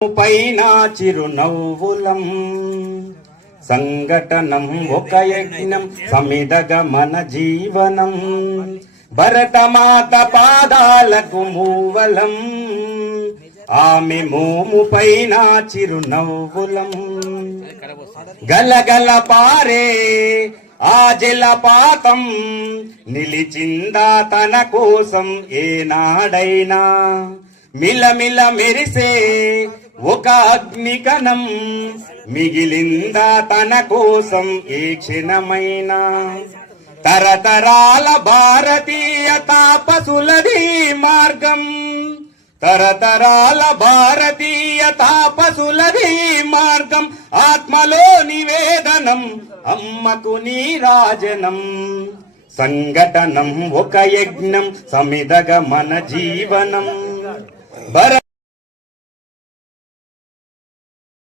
పైన చిరునవ్వులం సంఘటనం ఒక యజ్ఞం సమిదగ మన జీవనం భరతమాత పాదాలకు మూవలం ఆమె మోము పైన చిరునవ్వులం గలగల పారే ఆ జలపాతం నిలిచిందా తన కోసం ఏనాడైనా మిలమిల మెరిసే ఒక అగ్నికణం మిగిలిందా తన కోసం ఏ క్షణమైనా తరతరాల భారతీయ తాపసులది మార్గం తరతరాల భారతీయ తాపసులది మార్గం ఆత్మలో నివేదనం అమ్మకు నీరాజనం సంఘటనం ఒక యజ్ఞం సమిదగ మన జీవనం